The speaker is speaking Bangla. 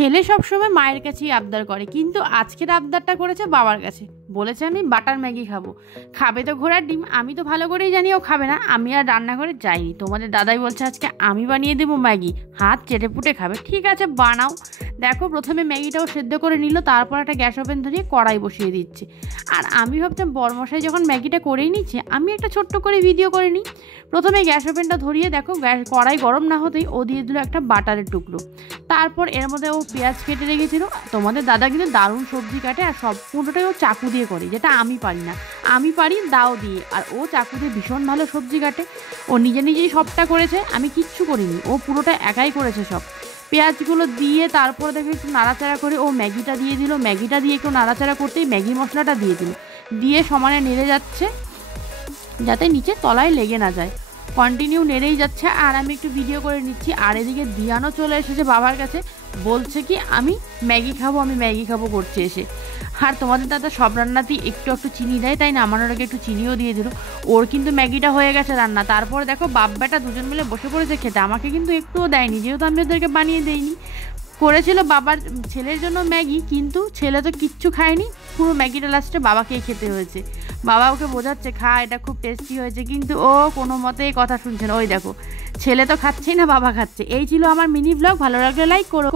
ছেলে সবসময় মায়ের কাছেই আবদার করে, কিন্তু আজকের আবদারটা করেছে বাবার কাছে। বলেছে আমি বাটার ম্যাগি খাবো। খাবে তো ঘোড়ার ডিম, আমি তো ভালো করেই জানি ও খাবে না। আমি আর রান্নাঘরে যাইনি। তোমাদের দাদাই বলছে আজকে আমি বানিয়ে দেবো ম্যাগি, হাত চেটে পুটে খাবে। ঠিক আছে বানাও। দেখো প্রথমে ম্যাগিটাও সেদ্ধ করে নিল, তারপর একটা গ্যাস ওভেন ধরিয়ে কড়াই বসিয়ে দিচ্ছে। আর আমি ভাবতাম বড়মশাই যখন ম্যাগিটা করেই নিচ্ছে, আমি একটা ছোট্ট করে ভিডিও করে নিই। প্রথমে গ্যাস ওভেনটা ধরিয়ে দেখো কড়াই গরম না হতেই ও দিয়ে দিল একটা বাটারের টুকরো। তারপর এর মধ্যে ও পেঁয়াজ কেটে রেখেছিল। তোমাদের দাদা কিন্তু দারুণ সবজি কাটে, আর সব পুরোটাই ও চাকু দিয়ে করে, যেটা আমি পারি না। আমি পারি দাও দিয়ে, আর ও চাকু দিয়ে ভীষণ ভালো সবজি কাটে। ও নিজে নিজেই সবটা করেছে, আমি কিচ্ছু করিনি। ও পুরোটা একাই করেছে সব। পেঁয়াজগুলো দিয়ে তারপর দেখো একটু নাড়াচাড়া করে ও ম্যাগিটা দিয়ে দিল। ম্যাগিটা দিয়ে একটু নাড়াচাড়া করতেই ম্যাগি মশলাটা দিয়ে দিল। দিয়ে সমানে নেড়ে যাচ্ছে যাতে নিচে তলায় লেগে না যায়। কন্টিনিউ নেড়েই যাচ্ছে, আর আমি একটু ভিডিও করে নিচ্ছি। আর এদিকে দিয়ানও চলে এসেছে বাবার কাছে, বলছে কি আমি ম্যাগি খাবো, আমি ম্যাগি খাবো করছে এসে। আর তোমাদের দাদা সব রান্নাতেই একটু একটু চিনি দেয়, তাই না আমার ওকে একটু চিনিও দিয়ে দিল। ওর কিন্তু ম্যাগিটা হয়ে গেছে রান্না। তারপরে দেখো বাপ বেটা দুজন মিলে বসে পড়েছে খেতে। আমাকে কিন্তু একটুও দেয়নি, যেহেতু আমি ওদেরকে বানিয়ে দেইনি। করেছিল বাবার ছেলের জন্য ম্যাগি, কিন্তু ছেলে তো কিচ্ছু খায়নি। পুরো ম্যাগিটা লাস্টে বাবাকেই খেতে হয়েছে। বাবা ওকে বোঝাচ্ছে খা, এটা খুব টেস্টি হয়েছে, কিন্তু ও কোনো মতেই কথা শুনছে না। ওই দেখো ছেলে তো খাচ্ছেই না, বাবা খাচ্ছে। এই ছিল আমার মিনি ব্লগ। ভালো লাগলে লাইক করো।